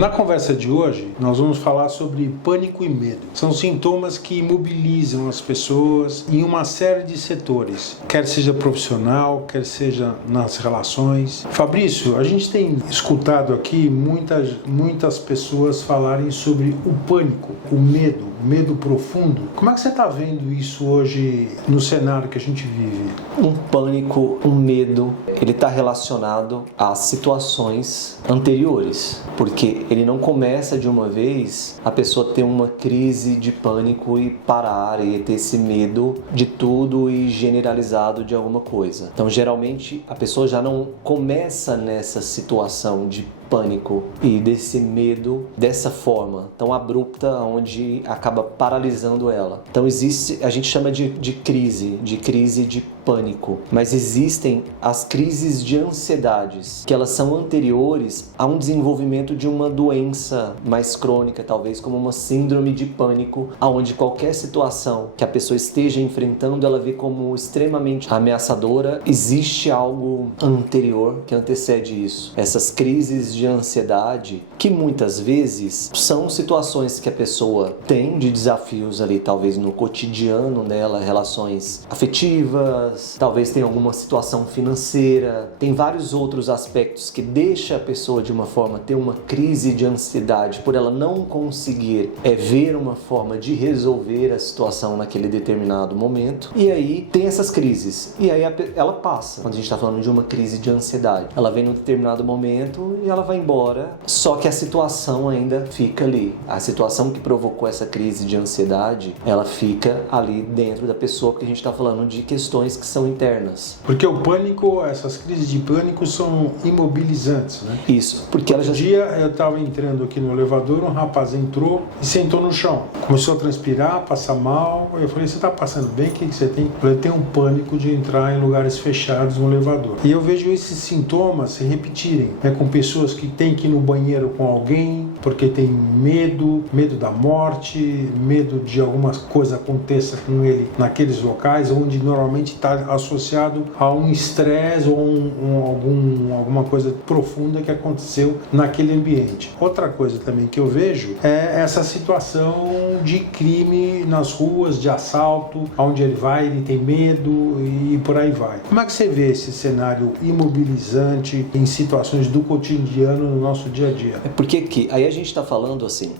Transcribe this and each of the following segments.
Na conversa de hoje, nós vamos falar sobre pânico e medo. São sintomas que imobilizam as pessoas em uma série de setores, quer seja profissional, quer seja nas relações. Fabrício, a gente tem escutado aqui muitas pessoas falarem sobre o pânico, o medo profundo. Como é que você está vendo isso hoje no cenário que a gente vive? Um pânico, um medo, ele está relacionado às situações anteriores, porque ele não começa de uma vez a pessoa ter uma crise de pânico e parar e ter esse medo de tudo e generalizado de alguma coisa. Então, geralmente, a pessoa já não começa nessa situação de pânico e desse medo dessa forma tão abrupta, onde acaba paralisando ela. Então a gente chama de crise de pânico, mas existem as crises de ansiedades, que elas são anteriores a um desenvolvimento de uma doença mais crônica, talvez como uma síndrome de pânico, onde qualquer situação que a pessoa esteja enfrentando, ela vê como extremamente ameaçadora. Existe algo anterior que antecede isso. Essas crises de ansiedade, que muitas vezes são situações que a pessoa tem de desafios ali, talvez no cotidiano dela, relações afetivas, talvez tenha alguma situação financeira, tem vários outros aspectos que deixa a pessoa de uma forma ter uma crise de ansiedade por ela não conseguir ver uma forma de resolver a situação naquele determinado momento, e aí tem essas crises, e aí ela passa. Quando a gente está falando de uma crise de ansiedade, ela vem num determinado momento e ela vai embora, só que a situação ainda fica ali. A situação que provocou essa crise de ansiedade, ela fica ali dentro da pessoa, porque a gente está falando de questões que são internas. Porque o pânico, essas crises de pânico são imobilizantes, né? Isso, porque ela já... Um dia eu estava entrando aqui no elevador, um rapaz entrou e sentou no chão. Começou a transpirar, passar mal. Eu falei, você está passando bem? O que você tem? Eu falei, eu tenho um pânico de entrar em lugares fechados no elevador. E eu vejo esses sintomas se repetirem, né, com pessoas que têm que ir no banheiro com alguém, porque tem medo da morte, medo de alguma coisa aconteça com ele naqueles locais, onde normalmente está associado a um estresse ou alguma coisa profunda que aconteceu naquele ambiente. Outra coisa também que eu vejo é essa situação de crime nas ruas, de assalto, onde ele vai, ele tem medo e por aí vai. Como é que você vê esse cenário imobilizante em situações do cotidiano no nosso dia a dia? É porque aí a gente está falando assim,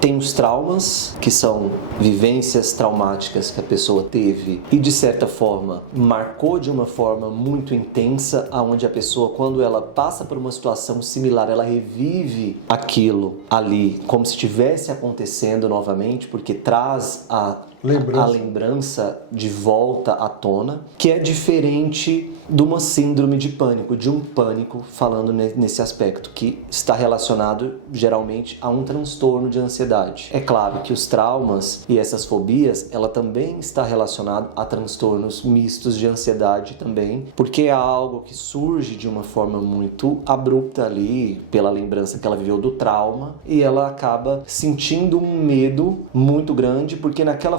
tem os traumas, que são vivências traumáticas que a pessoa teve e de certa forma marcou de uma forma muito intensa, aonde a pessoa, quando ela passa por uma situação similar, ela revive aquilo ali como se estivesse acontecendo novamente, porque traz a lembrança de volta à tona, que é diferente de uma síndrome de pânico, de um pânico, falando nesse aspecto, que está relacionado geralmente a um transtorno de ansiedade. É claro que os traumas e essas fobias, ela também está relacionada a transtornos mistos de ansiedade também, porque é algo que surge de uma forma muito abrupta ali, pela lembrança que ela viveu do trauma, e ela acaba sentindo um medo muito grande, porque naquela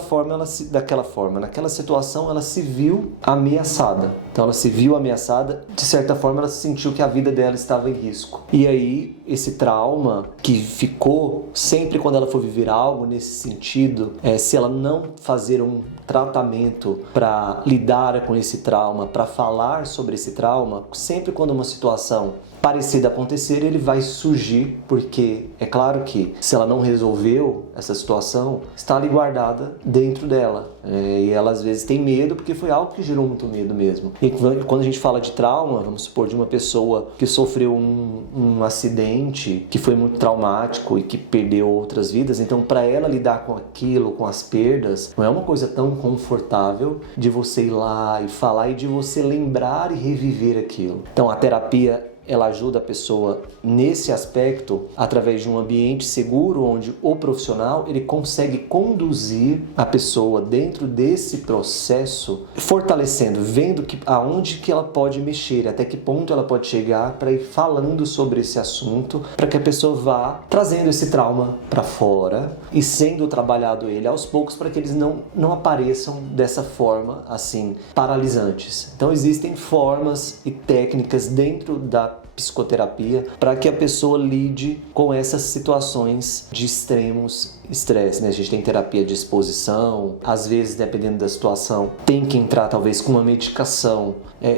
situação ela se viu ameaçada. Então ela se viu ameaçada, de certa forma ela sentiu que a vida dela estava em risco. E aí esse trauma que ficou, sempre quando ela for viver algo nesse sentido, se ela não fazer um tratamento para lidar com esse trauma, para falar sobre esse trauma, sempre quando uma situação parecida acontecer, ele vai surgir, porque é claro que se ela não resolveu essa situação, está ali guardada dentro dela. E ela às vezes tem medo, porque foi algo que gerou muito medo mesmo. E quando a gente fala de trauma, vamos supor, de uma pessoa que sofreu um acidente que foi muito traumático e que perdeu outras vidas, então para ela lidar com aquilo, com as perdas, não é uma coisa tão confortável de você ir lá e falar e de você lembrar e reviver aquilo. Então a terapia, ela ajuda a pessoa nesse aspecto através de um ambiente seguro, onde o profissional ele consegue conduzir a pessoa dentro desse processo, fortalecendo, vendo aonde que ela pode mexer, até que ponto ela pode chegar para ir falando sobre esse assunto, para que a pessoa vá trazendo esse trauma para fora e sendo trabalhado ele aos poucos, para que eles não apareçam dessa forma assim paralisantes. Então existem formas e técnicas dentro da psicoterapia, para que a pessoa lide com essas situações de extremos estresse, né? A gente tem terapia de exposição, às vezes, dependendo da situação, tem que entrar talvez com uma medicação,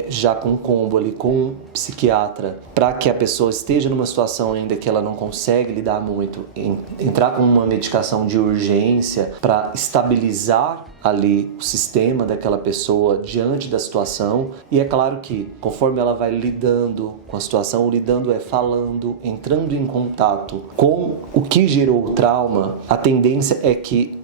já com um combo ali com um psiquiatra, para que a pessoa esteja numa situação ainda que ela não consegue lidar muito, entrar com uma medicação de urgência para estabilizar ali o sistema daquela pessoa diante da situação. E é claro que conforme ela vai lidando com a situação, o lidando é falando, entrando em contato com o que gerou o trauma, a tendência é que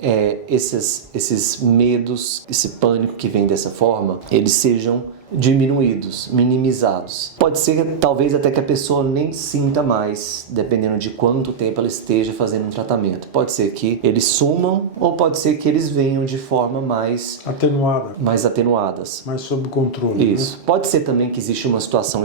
esses medos, esse pânico que vem dessa forma, eles sejam diminuídos, minimizados. Pode ser talvez até que a pessoa nem sinta mais, dependendo de quanto tempo ela esteja fazendo um tratamento. Pode ser que eles sumam ou pode ser que eles venham de forma mais atenuadas. Mais sob controle. Isso. Né? Pode ser também que existe uma situação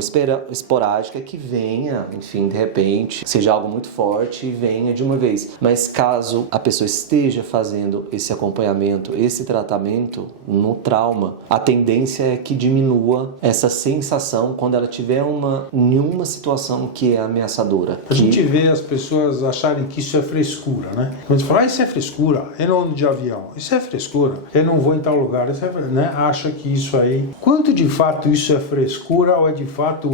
esporádica que venha, enfim, de repente, seja algo muito forte e venha de uma vez. Mas caso a pessoa esteja fazendo esse acompanhamento, esse tratamento no trauma, a tendência é que diminua essa sensação quando ela tiver nenhuma situação que é ameaçadora. A gente vê as pessoas acharem que isso é frescura, né? Quando você fala, isso é frescura, eu não ando de avião, isso é frescura, eu não vou em tal lugar, isso né? Acha que isso aí, quanto de fato isso é frescura ou de fato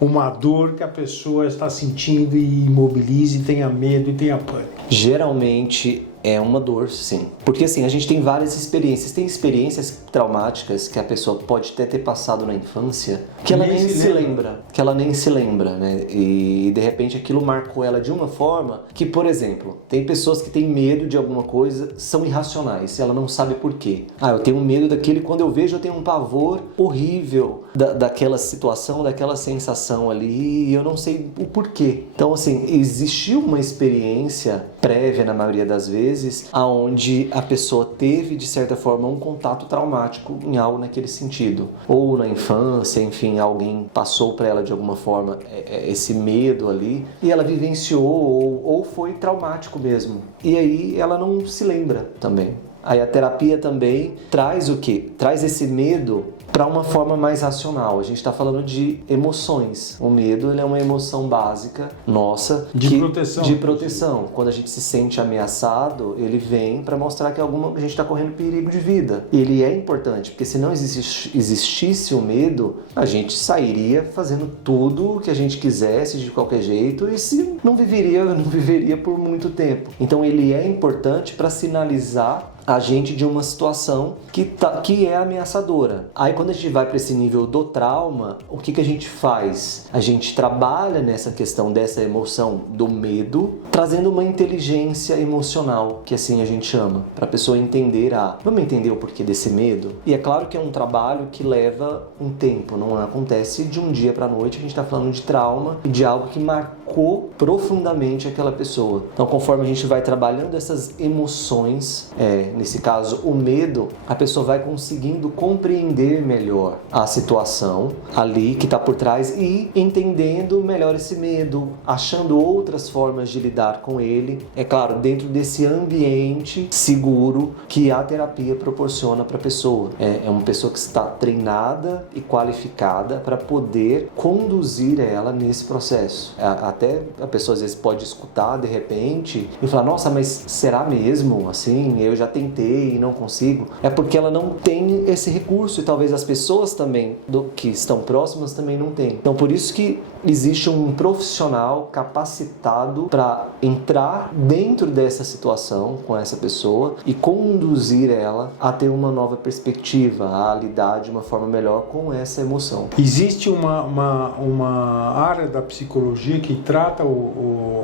uma dor que a pessoa está sentindo e imobiliza e tenha medo e tenha pânico? Geralmente é uma dor, sim. Porque assim, a gente tem várias experiências. Tem experiências traumáticas que a pessoa pode até ter passado na infância que ela nem se lembra. Que ela nem se lembra, né? E de repente aquilo marcou ela de uma forma que, por exemplo, tem pessoas que têm medo de alguma coisa, são irracionais. Ela não sabe por quê. Eu tenho medo daquilo e quando eu vejo eu tenho um pavor horrível daquela situação, daquela sensação ali e eu não sei o porquê. Então, assim, existiu uma experiência prévia, na maioria das vezes, aonde a pessoa teve, de certa forma, um contato traumático em algo naquele sentido. Ou na infância, enfim, alguém passou para ela de alguma forma esse medo ali e ela vivenciou ou foi traumático mesmo. E aí ela não se lembra também. Aí a terapia também traz o quê? Traz esse medo para uma forma mais racional. A gente está falando de emoções. O medo, ele é uma emoção básica nossa de proteção. Quando a gente se sente ameaçado, ele vem para mostrar que a gente está correndo perigo de vida. Ele é importante, porque se não existisse o medo, a gente sairia fazendo tudo o que a gente quisesse de qualquer jeito e se não viveria por muito tempo. Então ele é importante para sinalizar a gente de uma situação que é ameaçadora. Aí quando a gente vai para esse nível do trauma, o que a gente faz? A gente trabalha nessa questão dessa emoção do medo, trazendo uma inteligência emocional, que assim a gente chama, para a pessoa entender vamos entender o porquê desse medo? E é claro que é um trabalho que leva um tempo, não acontece de um dia para a noite. A gente está falando de trauma e de algo que marcou profundamente aquela pessoa. Então, conforme a gente vai trabalhando essas emoções, nesse caso o medo, a pessoa vai conseguindo compreender melhor a situação ali que está por trás e entendendo melhor esse medo, achando outras formas de lidar com ele, é claro, dentro desse ambiente seguro que a terapia proporciona para a pessoa. É uma pessoa que está treinada e qualificada para poder conduzir ela nesse processo. Até a pessoa às vezes pode escutar de repente e falar, nossa, mas será mesmo assim? Eu já tentei e não consigo. É porque ela não tem esse recurso e talvez as pessoas também que estão próximas também não têm. Então por isso que existe um profissional capacitado para entrar dentro dessa situação com essa pessoa e conduzir ela a ter uma nova perspectiva, a lidar de uma forma melhor com essa emoção. Existe uma área da psicologia que trata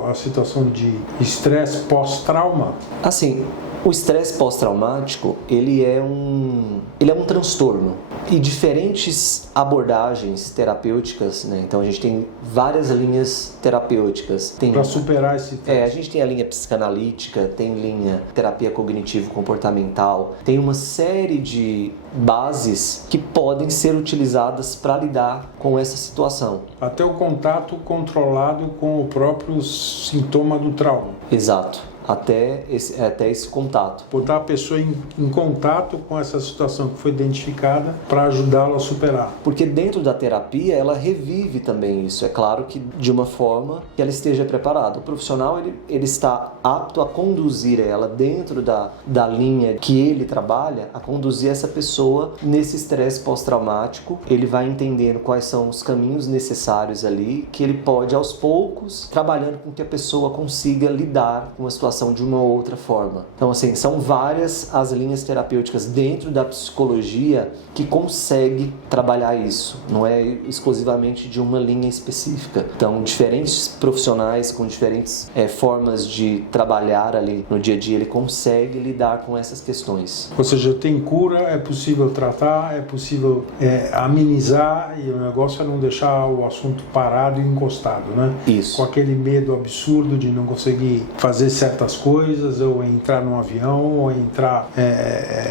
a situação de estresse pós-trauma? Assim, o estresse pós-traumático, ele é um transtorno. E diferentes abordagens terapêuticas, né? Então a gente tem várias linhas terapêuticas. Para superar esse a gente tem a linha psicanalítica, tem linha terapia cognitivo-comportamental, tem uma série de bases que podem ser utilizadas para lidar com essa situação. Até o contato controlado com o próprio sintoma do trauma. Exato. até esse contato. Botar a pessoa em contato com essa situação que foi identificada para ajudá-la a superar. Porque dentro da terapia ela revive também isso. É claro que de uma forma que ela esteja preparada. O profissional ele está apto a conduzir ela dentro da linha que ele trabalha, a conduzir essa pessoa nesse estresse pós-traumático. Ele vai entendendo quais são os caminhos necessários ali, que ele pode aos poucos, trabalhando com que a pessoa consiga lidar com a situação de uma outra forma. Então, assim, são várias as linhas terapêuticas dentro da psicologia que consegue trabalhar isso. Não é exclusivamente de uma linha específica. Então, diferentes profissionais com diferentes formas de trabalhar ali no dia a dia, ele consegue lidar com essas questões. Ou seja, tem cura, é possível tratar, é possível amenizar, e o negócio é não deixar o assunto parado e encostado, né? Isso. Com aquele medo absurdo de não conseguir fazer certas coisas, ou entrar num avião, ou entrar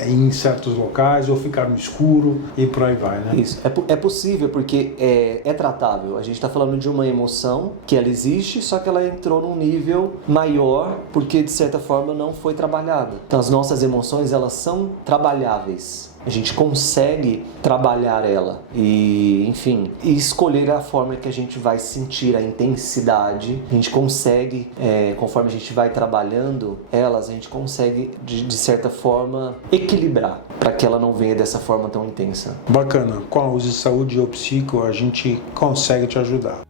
em certos locais, ou ficar no escuro, e por aí vai, né? Isso. É possível, porque é tratável. A gente está falando de uma emoção que ela existe, só que ela entrou num nível maior, porque de certa forma não foi trabalhada. Então as nossas emoções, elas são trabalháveis. A gente consegue trabalhar ela e, enfim, escolher a forma que a gente vai sentir a intensidade. A gente consegue, conforme a gente vai trabalhando elas, a gente consegue, de certa forma, equilibrar para que ela não venha dessa forma tão intensa. Bacana. Com a Uzi Saúde ou Psico, a gente consegue te ajudar.